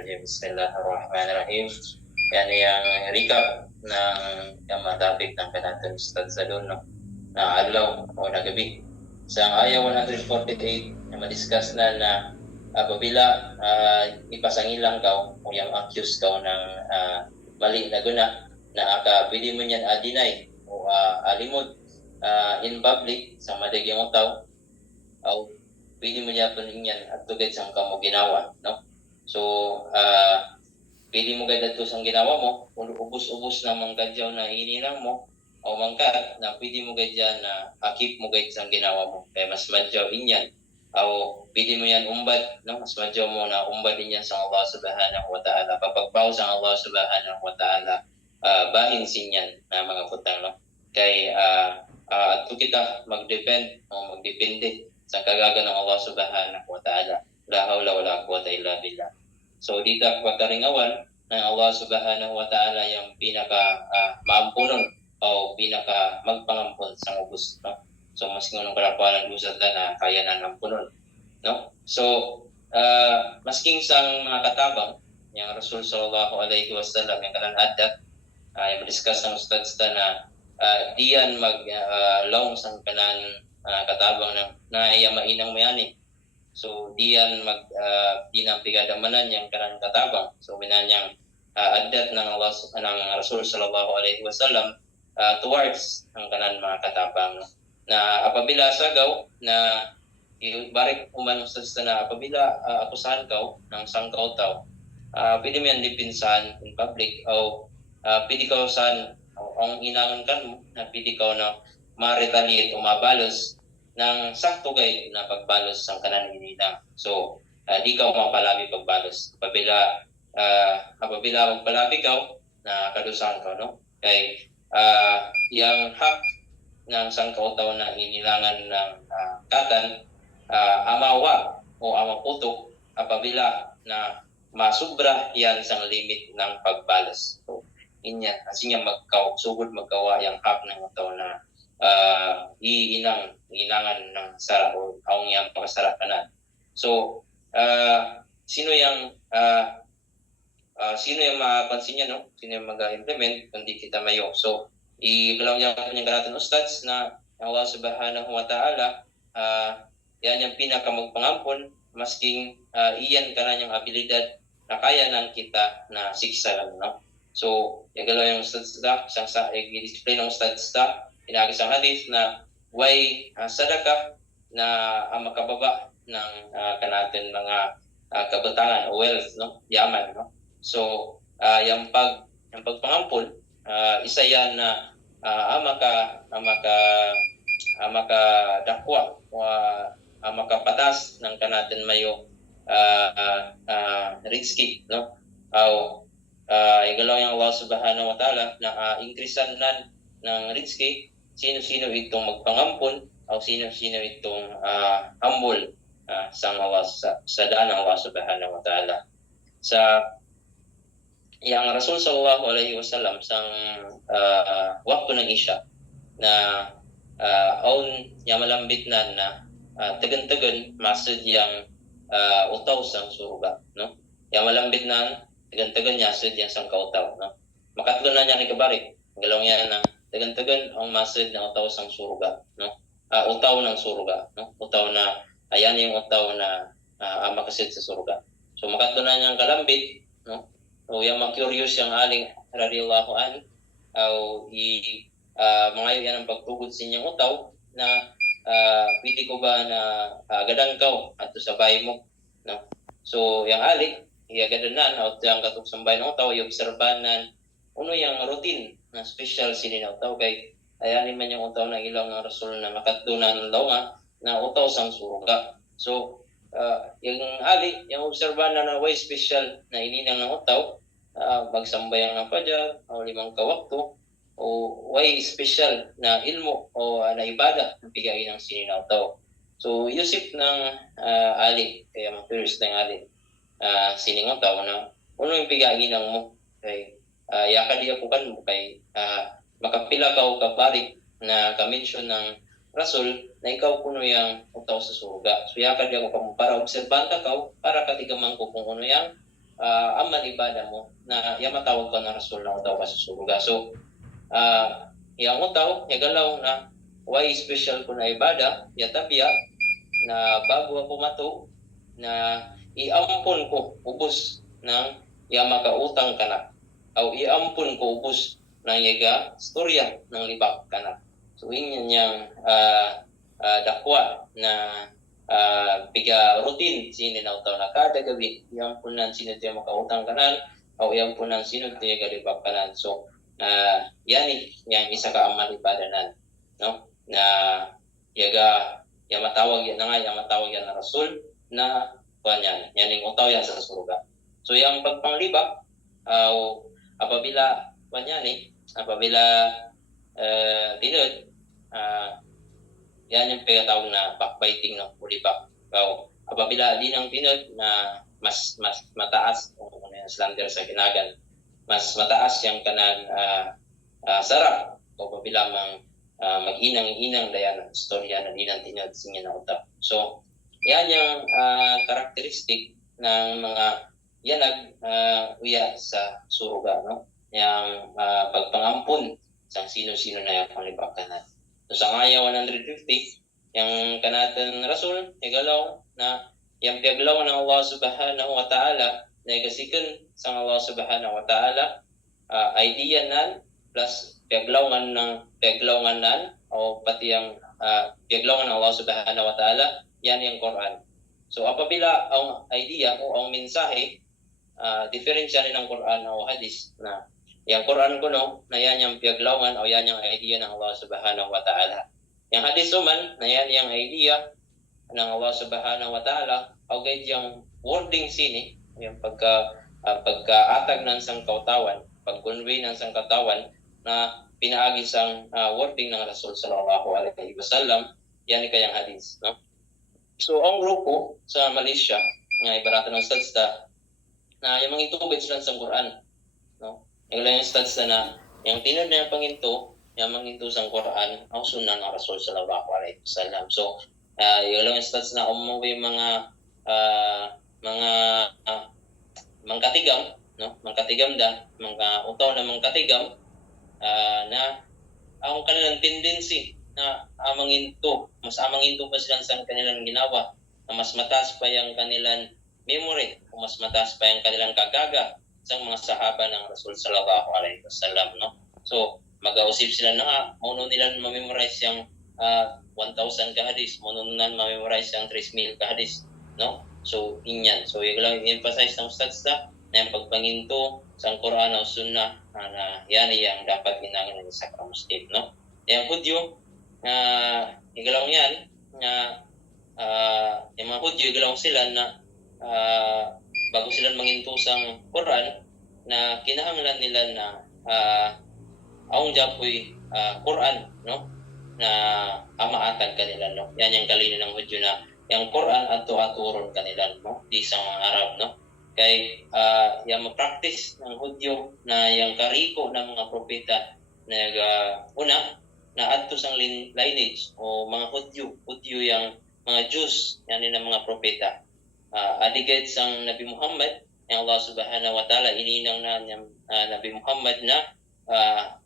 Bismillahirrahmanirrahim. Bismillahirrahmanirrahim. Yan yung recap ng yung mga topic ng kanatong Ustad sa doon, no? Na adlaw o na gabi. Sa ayaw 148 na madiscuss na apabila ipasangilang ka o yung accuse ka ng mali na guna na pwede mo niyan deny o alimod in public sa madagyang utaw o pwede mo niya yan at tugad sa kamo ginawa, no? So, pwede mo ganda to sang ginawa mo, ubos-ubos na manggadyaw na inilang mo, o mangkat na pwede mo gadya na keep mo gad sang ginawa mo. Kaya mas madyaw inyan. O pwede mo yan umbad, no? Mas madyaw mo na umbad inyan sa Allah subhanahu wa ta'ala. Papagbaw sa Allah subhanahu wa ta'ala, bahin sinyan na mga putang, no? Kay at kita mag-depend o magdepende sa kagaga ng Allah subhanahu wa ta'ala. La hawla wa la quwwata illa billah. So dito pagkaringawan ng Allah subhanahu wa ta'ala yung pinaka maampunon o pinaka magpangampun sa ubos, no? So mas ngunong karapanan usad na kaya na nampunon, no? So masking sang mga katabang yung Rasul sallallahu alaihi wasallam yung kanan adat yung discuss ng ustads na diyan long sang kanan katabang na iya mainang mayani. So diyan pinampigadaman yang kanang katabang. So minanyang adat ng Allah ng Rasul sallallahu alaihi wasallam towards ang kanan mga katabang na apabila sagaw na barik uman sa na apabila akusahan ka ng sangkaw taw pwede mo yan dipinsan in public o pwede ka saan ang inangan kan mo na pwede ka na ma-retaliate o mabalos ng sakto gay na pagbalos sa kanan hinina. So, di ka mapalabi pagbalos. Apabila magpalabi ka na kadusahan ka, no? Kay yung hak ng sangkautaw na inilangan ng katan, amawa o amaputok apabila na masubra yan sa limit ng pagbalos. So, inya asinya sugod magkawa yung hak ng utaw na iinangan ng sara o aong yang pakasara kanan. So sino yung mapansin niya, no? Sino yung mag-implement kundi kita mayo. So igalaw niya kanyang kanatan ustads na Allah subhanahu wa ta'ala yan yung pinakamagpangampon masking iyan kananyang abilidad na kaya ng kita na siksa lang, no? So, igalaw yung ustads da, i-display ng ustads da, inagisang hadith na way sadaka na makababa ng kanatin mga kabatangan o wealth, no? Yaman, no? So, yung pagpangampon, isa yan na makadakwa o makapatas ng kanatin mayo risky, no? Igalaw yung Allah subhanahu wa ta'ala na increasean ng risky sino-sino itong magpangampon o sino-sino itong humble sa daan ng Allah subhanahu wa ta'ala. Sa yang Rasul sallallahu alaihi wasallam sang waktu ng Isya na aun yang malambit na tagan-tagan masud yang utaw sang surga, no? Yang malambit na tagan-tagan niya sud yang sang kautaw, no? Makatlo na niya ni kabalik galong yan na tagan-tagan ang masud na utaw sang surga, no? Utaw ng surga, no? Utaw na ayan yung utaw na makasid sa surga. So makatlo na niya ang kalambit, no? O yung curious yung aling radiyallahu an mangayo yan ang pagtugod sa inyong utaw na pwede ko ba na gadang kaw ato sa bahay mo, no? So yung aling iyagadanan o yung katugsambay ng utaw i-obserbanan uno yung routine na special sininaw utaw kay ayanin man yung utaw na ilaw ng Rasul na makatunan daw nga na utaw sang surga. So yung ali yung obserbanan na way special na ininang ng utaw magsambayang ng pajar o 5 kawakto o way special na ilmo o na ibada ang bigay ng sininaw utaw. So yusip ng ali kaya mga ng ali siningaw tao na uno yung pigagin ng mo kay yakadi ako kan mo kay makapila ka o kaparik na ka-mention ng Rasul na ikaw kuno yang utaw sa surga. So yakadi ako kamo para obserbanta ka para katigaman ko kung uno yang aman ibada mo na ya matawag ka na rasul na utaw ka sa suruga. So yang utaw galaw na why special ko na ibada ya tapya na bago ako mato na iampon ko ubos ng ya makautang kana o iampon ko ubos ng yaga storya ng libak kana. So inyan yang dakwa na biga routine sino na utaw na kada gabi iampunan sino tayo makautang kanan o iampunan sino tayo galibak kanan. So yan yang isa ka amal ibadanan no na yaga yang matawag yan na nga yang matawag yan na rasul na kanyan yan yung utaw yan sa surga. So yung pagpanglibak apabila kanyan apabila tinod yan yung pagkatawag na backbiting ng ulibak. Apabila di ng tinod na mas mataas kung slander sa kinagan mas mataas yung kanan sarap o apabila mag-inang-inang dayan ang istorya na dinang tinod sinya na utak. So, yan yung karakteristik ng mga yanag uya sa suruga, no? Yung pagpangampun sa sino-sino na yung panglibakanan. So, sa ngaya 150, yung kanatan rasul, igalaw na yung piyaglaw ng Allah subhanahu wa ta'ala na igasikan sa Allah subhanahu wa ta'ala idea nan plus piyaglawan nan o pati ang piyaglawan ng Allah subhanahu wa ta'ala yan yung Quran. So apabila ang idea o ang mensahe diferensya rin ng Quran o hadis na yung Quran kuno na yan yung piyaglawan o yan yung idea ng Allah subhanahu wa ta'ala. Yung hadis man na yan yung idea ng Allah subhanahu wa ta'ala o gayud yung wording sini yung pagkaatag ng sangkautawan pag-convey ng sangkautawan na pinaagi sang wording ng Rasul sallallahu alaihi wasallam yan kayang hadis, no? So ang grupo sa Malaysia nga ibaratan ng stads na yung mga itubit sila sa Quran, no? Yung lang yung stads na yung tinod na yung panginto yung manginto sa Quran ang sunnah ng Rasul sallallahu alaihi wasallam. So yung lang yung stads na umuwi mga mangkatigam, no? Mangkatigam da mga utaw na mangkatigam na ang kanilang tendency na amanginto pa sila sa kanilang ginawa na mas mataas pa yung kanilang memory o mas mataas pa yung kanilang kagaga sa mga sahaba ng Rasul sallallahu alaihi wasallam, no? So mag-ausip sila na mauno nila ma-memorize yung 1,000 ka hadis, mauno nila ma-memorize yung 3,000 ka hadis, no? So inyan, so yung lang emphasize ng ustads na yung pagpanginto sa Quran o Sunnah na yan yung dapat ginagawa ng isa ka Muslim, no? Yung Hudyo igalaw yan na yung mga Hudyo igalaw sila na bago sila manginto sa Quran na kinahanglan nila na aong japoy Quran, no? Na amaatan kanila, no? Yan yung kalino ng Hudyo na yung Quran ato-aturon kanila, no? Di sa mga Arab, no? Kay yung ma-practice ng Hudyo na yung kariko ng mga propeta na una na adto sang lineage o mga Hudyo yung mga Jews yan ng mga propeta adigid sang Nabi Muhammad yang Allah subhanahu wa ta'ala ininang na Nabi Muhammad na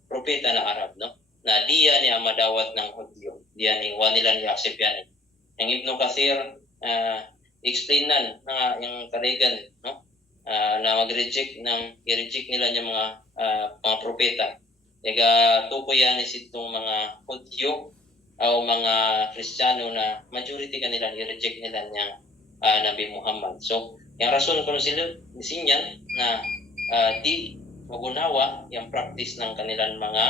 propeta na Arab, no? Na diya niya madawat ng Hudyo diya ni wanilan i-accept yan yung Ibn Kathir explain nan na yung karigan, no? Na i-reject nila yung mga propeta. Ega tukoy yan itong mga Hudyo o mga Kristiyano na majority kanila i-reject nila yung Nabi Muhammad. So, yung rason kung sila nisinyan na di magunawa yung practice ng kanilang mga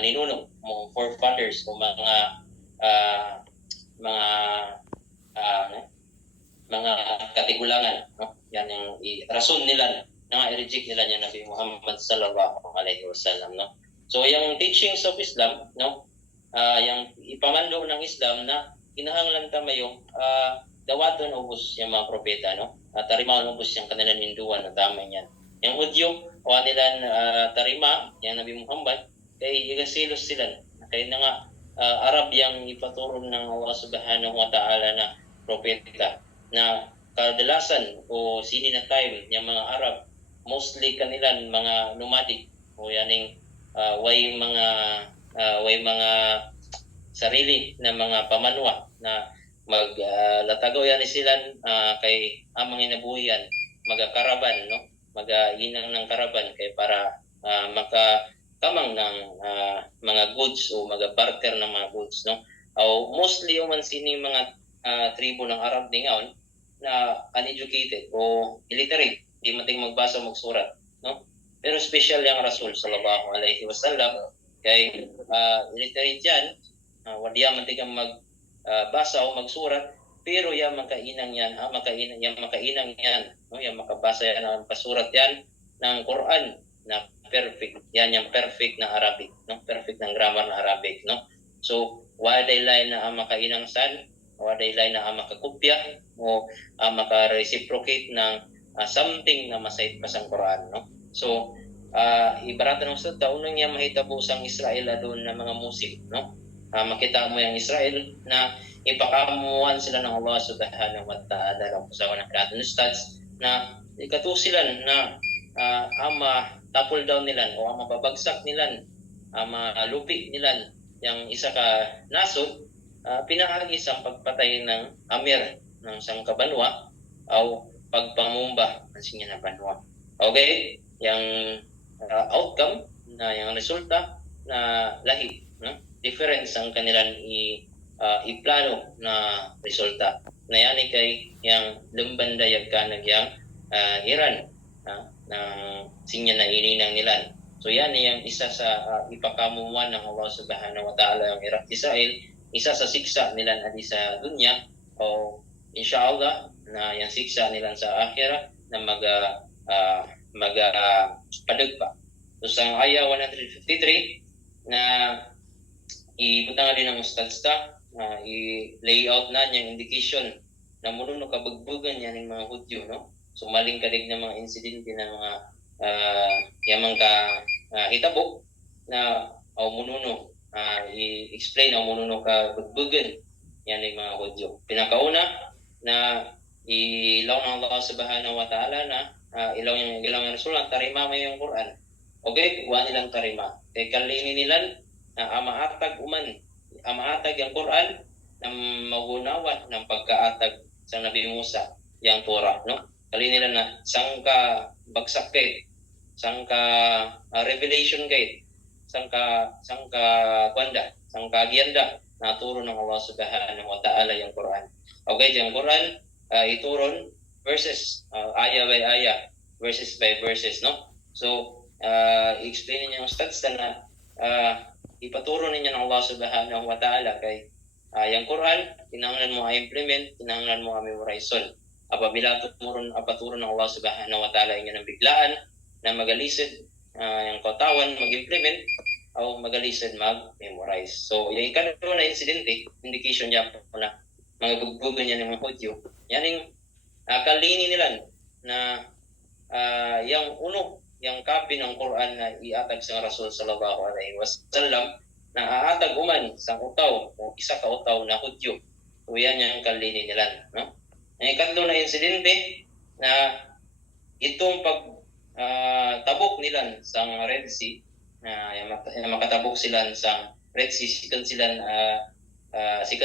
ninuno, mga forefathers o mga katigulangan, no? Yan yung rason nila na i-reject nila yung Nabi Muhammad sallallahu alaihi wasallam, no? So yung teachings of Islam, no? Yung ipamando ng Islam na kinahanglan tamayo dawaton ubos yung mga propeta, no? Tarima ubos yung kanilang hinduan na tama yan. Yung Hudyo o nilang tarima yung Nabi Muhammad kay igasilos sila kay na nga Arab yung ipaturon ng Allah subhanahu wa ta'ala na propeta. na kadalasan o sini na time yung mga Arab mostly kanilang mga nomadic o yaning way mga sarili na mga pamanwa na latago yan sila kay amang inabuhian magakaraban no magainang ng karaban kay para makakamang ng mga goods o magabarter ng mga goods no o mostly yung man sini mga tribo ng Arab ni ngayon na uneducated o illiterate di mating magbasa o magsurat no pero special yung Rasul sallallahu alaihi wasallam kay illiterate yan wala man tigang magbasa o magsurat pero yung makainang yan makainang yan no yung makabasa yan ang pasurat yan ng Quran na perfect yan yung perfect na Arabic no perfect ng grammar na Arabic no so waday line na makainang san waday line na makakopya o maka-reciprocate ng something na masayit pa sa Quran no so ibarata ng sa taunang niya mahitabo sang Israel doon na mga musik no makita mo yung Israel na ipakamuan sila ng Allah subhanahu wa ta'ala ng usawa ng Creator Stats na ikatu sila na tapol down nila o mababagsak nila malupi nila yung isa ka nasod pinahagi sa pagpatay ng amir ng sang kabanwa o pagpamumba ng sinya na banwa okay yung outcome na yung resulta na lahi no? Difference ang kanilang iplano na resulta na yan kay yung lumbandayag ka nagyang Iran ng sinya na ininang nila so yan yung isa sa ipakamuan ng Allah subhanahu wa ta'ala yung Israel isa sa siksa nila na di sa dunya o inshallah na yung siksa nila sa akhirah na padagpa so sa aya 153 na ibutang din ng ustadsta i-layout na niyang indication na mununo kabagbugan yan ng mga Hudyo no so maling kadig na mga insidente na mga yamang ka hitabo na o mununo i-explain o mununo kabagbugan yan ng mga Hudyo pinakauna na ilaw ng Allah subhanahu wa ta'ala na ilaw yung Rasul ang tarima may yung Quran okay kuha nilang tarima kay kalini nila amaatag yung Quran na magunawan ng pagkaatag sa Nabi Musa yung Torah no kali nila na sangka bagsak gate sangka revelation gate sangka kwanda sangka gianda na turo ng Allah subhanahu wa ta'ala yung Quran okay yung Quran ituron verses aya by aya verses by verses no so i-explain niya yung stats na ipaturo ninyo ng Allah subhanahu wa ta'ala kay yung Quran, kinahanglan mo i-implement, kinahanglan mo memorize. Apabila apaturo ng Allah subhanahu wa ta'ala inyo ng biglaan na magalisid yung kautawan mag-implement o magalisid mag-memorize. So, yung ikalawang na incidente, indication niya po na mga bugbugan niya ng mga Hudyo. Yan yung kalini nila na yung copy ng Quran na iatag sa Rasul sallallahu alaihi wasallam na aatag uman sa utaw o isa ka utaw na Hudyo. So yan yung kalini nila. No? Ang ikatlo na insidente na itong tabok nila sa Red Sea, na makatabok sila sa Red Sea, sikan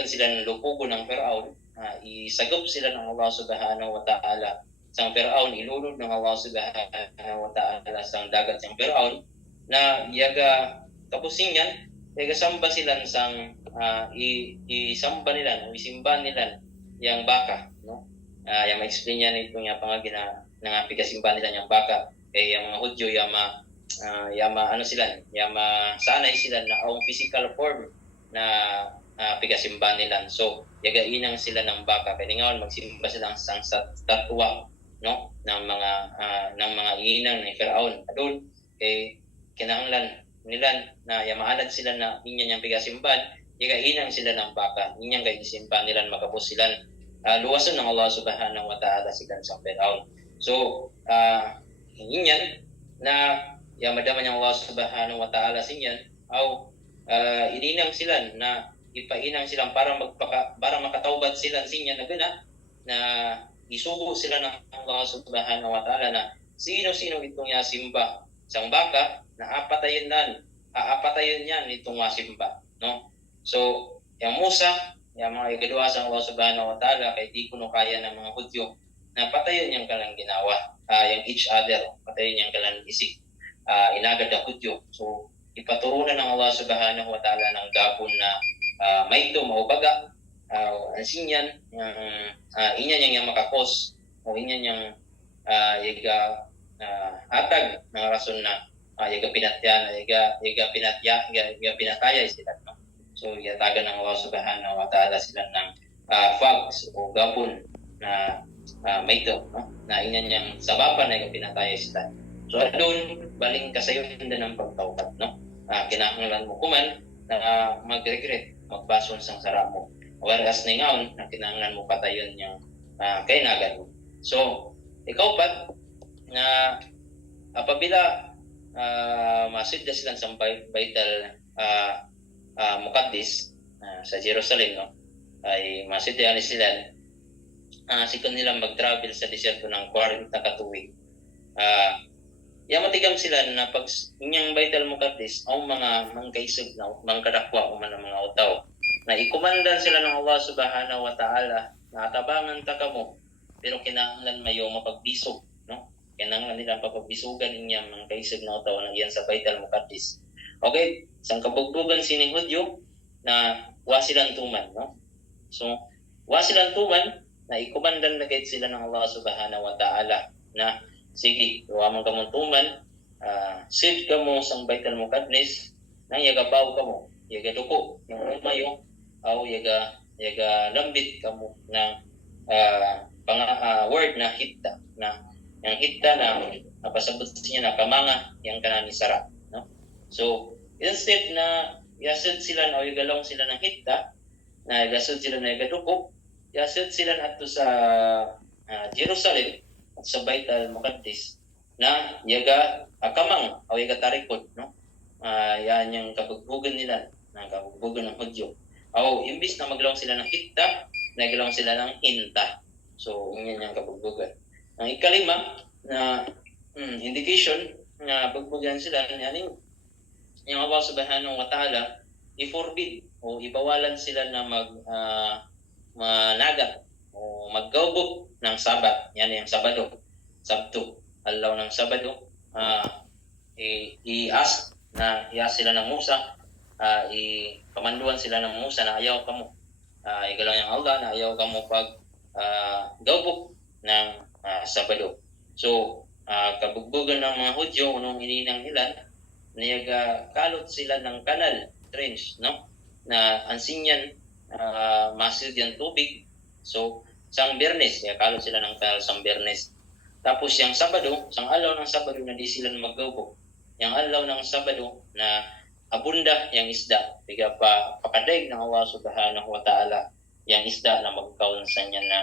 sila lupugo ng Firaun, isagop sila ng Allah subhanahu wa ta'ala sang Firaun, ilunod ng Allah subhanahu wa ta'ala sang dagat sang Firaun na yaga kapusing yan yaga samba sila sang isamba nila isimba nila yang baka no yang ma-explain niya nito nga pangagina nga pigasimba nila yang baka kay yung mga Hudyo yama sanay sila na ang physical form na pigasimba nila so yaga inang sila ng baka kay ngayon magsimba sila sang statwa no ng mga inang ni Firaun adun kay kinahanglan nila na yamaalad sila na inyang yang pigasimban yaga inang sila ng baka inyang kay isimba nila makapos sila luwason ng Allah subhanahu wa ta'ala sikan sa Firaun so inyan na madama ng Allah subhanahu wa ta'ala sinyan aw ininang sila na ipainang sila para makatawbad sila sinyan na guna na isugo sila ng Allah subhanahu wa ta'ala na sino-sino itong yasimba isang baka na aapatayin yan itong wasimba, no? So yung Musa, yung mga ikadua sa Allah subhanahu wa ta'ala kay di kuno kaya ng mga Hudyo na patayon yung kalang ginawa, yung each other, patayon yung kalang isik, inagad ang Hudyo. So ipaturunan ng Allah subhanahu wa ta'ala ng gabon na may ito maubaga, ansinyan inyan yung makakos o inyan yung yaga hatag ng rason na yaga pinatyan yaga pinataya sila, no? So yatagan ng Allah subhanahu wa ta'ala sila ng fags o gabon na may ito, no? Na inyan yung sabapan na yaga pinataya sila. So doon baling kasayon din ng pagtawkat, no? Kinahanglan mo kuman na mag-regret magbason sang sara mo. Whereas na ngayon, na kinahanglan mo patayon yung kainagan mo. So, ikaw pa, na apabila masid na silang sa Baital Muqaddis sa Jerusalem, no? Ay masid na sila sikon nilang mag-travel sa disyerto ng 40 katuig. Matigam sila na pag inyang Baital Muqaddis ang mga mangkaisog na mangkadakwa o man mga utaw na ikumandan sila ng Allah subhanahu wa ta'ala na atabangan ta kamo pero kinahanglan mayo mapagbisog, no? Kinahanglan nila papagbisugan niya mga kaisog na utaw na iyan sa Baital Muqaddis. Okay, sang kabugbugan sining Hudyo na wa silang tuman, no? So wa silang tuman na ikumandan na kahit sila ng Allah subhanahu wa ta'ala na sige, wa man kamong tuman, sid kamo sang Baital Muqaddis nang yagabaw kamo, yaga duko yung umayo o yaga lambit kamo ng word na hitta na yung hitta na napasabot niya na kamanga yung kanani sara, no? So instead na yasud sila o yagalong sila ng hitta na yasud sila na yagaduko, yasud sila ato sa Jerusalem at sa Baital Muqaddis na yaga kamang o yaga tarikod, no? Yan yung kabugbugan nila ng kabugbugan ng Hudyo. O imbis na maglawang sila ng hitta, naglawang sila ng hinta. So yun yung kabugbugan. Ang ikalima na indication na bugbugan sila yan yung Allah subhanahu wa ta'ala i-forbid o ibawalan sila na managat o maggawbog ng Sabat. Yan yung Sabto, alaw ng Sabado, i-ask sila ng Musa, kamanduan sila ng Musa na ayaw kamo, igalaw yung Allah na ayaw kamo pag gawbog ng Sabado. So kabugbugan ng mga Hudyo unong ininang ilan niyaga kalot sila ng kanal trench, no? Na ansinyan masid yung tubig. So sang Biyernes kalot sila ng kanal sang Biyernes. Tapos yung Sabado, sang alaw ng Sabado na di sila maggawbog. Yung alaw ng Sabado na abunda yung isda, biga pa pakadaig ng Allah subhanahu wa ta'ala yung isda na magkaon sa niya na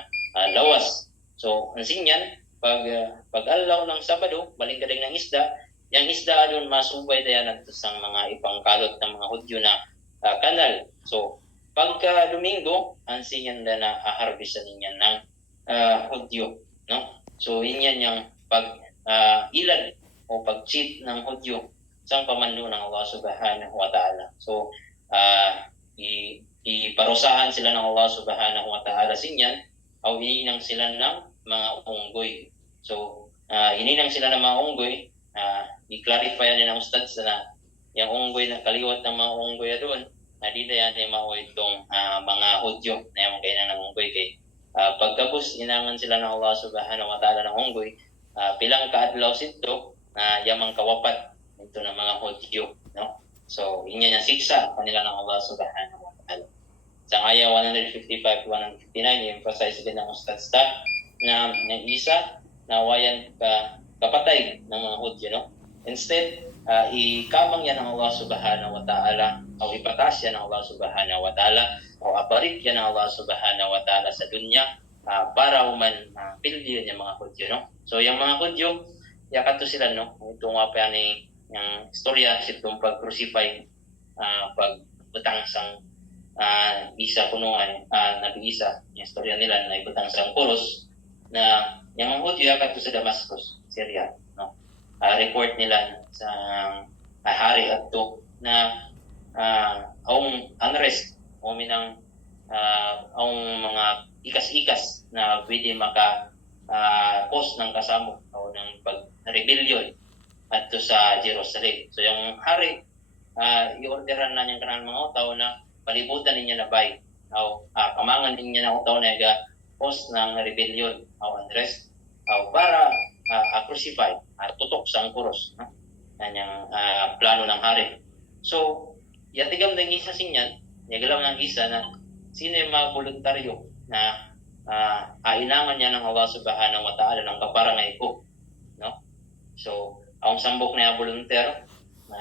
lawas. So ansinyan pag alaw ng Sabado, baling kadag ng isda, yung isda doon masubay dayan nato sang mga ipangkalot ng mga Hudyo na kanal. So pagka Domingo, ansinyan na harvestan niya ng Hudyo, no? So inyan yung ilan o pag-cheat ng Hudyo sa pamando ng Allah subhanahu wa ta'ala. So iparusahan sila ng Allah subhanahu wa ta'ala sinyan o ininang sila ng mga unggoy. So ininang sila ng mga unggoy, i-clarify nila ng ustad na yung unggoy na kaliwat ng mga unggoy doon na di na yan ay mao itong mga Hudyo na yung kainan ng unggoy kay pagkabus inangan sila ng Allah subhanahu wa ta'ala ng unggoy, pilang kaadlaw sito na yamang kawapat ito ng mga Hudyo, no? So inya yung siksa kanila ng Allah subhanahu wa ta'ala. Sa aya 155-159 i-emphasize din ng ustad na ng isa na wayan kapatay ng mga Hudyo, no? Instead, ikamang yan ng Allah subhanahu wa ta'ala o ipatas yan ng Allah subhanahu wa ta'ala o aparit yan ng Allah subhanahu wa ta'ala sa dunya para uman pildiyon yung mga Hudyo, no? So yung mga Hudyo, yakato sila, no? Ito nga pa yan yung istorya, itong pag-crucify, pagbutang sang isa kuno ay nag-isa yung istorya nila na ibutang sa Kuros na yung mga Hudyo yakat sa Damascus, Syria, no? Report nila sa hari adto na ang unrest o minang ang mga ikas-ikas na pwede maka cause ng kasamo o ng pag-rebellion adto sa Jerusalem. So yung hari i-orderan na niyang kanang mga tao na palibutan ninyo na bay o kamangan ninyo na tao na cause ng rebellion o unrest para crucify at tutok sa Kuros, no? Kanyang plano ng hari. So yatigam ng isa sinyan, yagalam ng isa na sino yung mga voluntaryo na ainangan niya ng Allah Subhanahu wa Ta'ala ng kaparangay ko, no? So ang sambok na volunteer na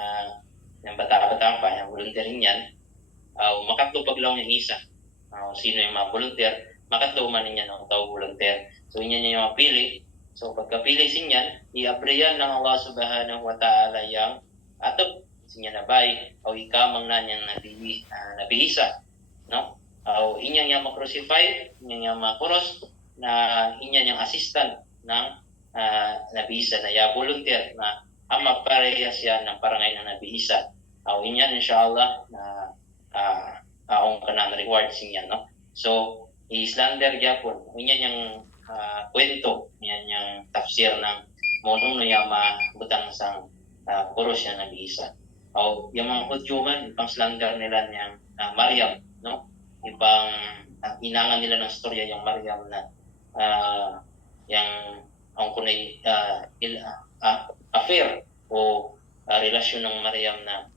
yung bata-bata pa, yung volunteering yan, makatupag lang yung isa. Sino yung mga volunteer, makatuman niya ng tao volunteer. So yun yung mapili. So pagkapili sinyan, i-abriyan ng Allah Subhanahu wa Ta'ala yung atop sinya na bay o ikamang na niyang nabihisa, no? O inyang yung ma-crucify, inyang yung ma-cross na inyang yung assistant ng nabihisa na ya volunteer na maparehas yan ng parangay na nabihisa. O inyan inshallah na aong kanang reward sinyan, no? So i-slander gyapon inyan yung kwento, inyan yung tafsir ng monuno yung butang sang Kuros yan nabihisa. O yung mga Hudyo man, ipang slander nila niyang Maryam, no? Ipang inangan nila ng storya yung Maryam na yung ang kunay affair o relasyon ng Maryam na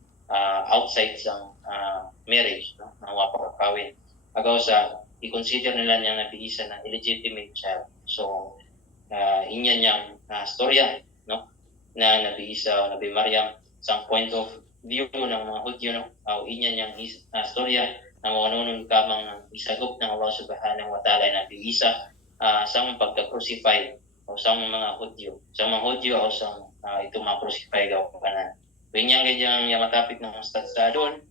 outside sa marriage, no? Ng wapakawin. Agaw sa i-consider nila niyang nabihisa na illegitimate child. So inyan niyang storya, no? Na nabihisa o nabi Maryam sa point of view ng mga Hudyo, no? Inyan niyang storya na maununong kamang ng isagop ng Allah Subhanahu wa Ta'ala na nabihisa sa pagka-crucify o sa mga Hudyo. Sa mga Hudyo o sa ito mga crucify gaw pa na. Pinyang ganyan yung matapit ng ustad sa doon,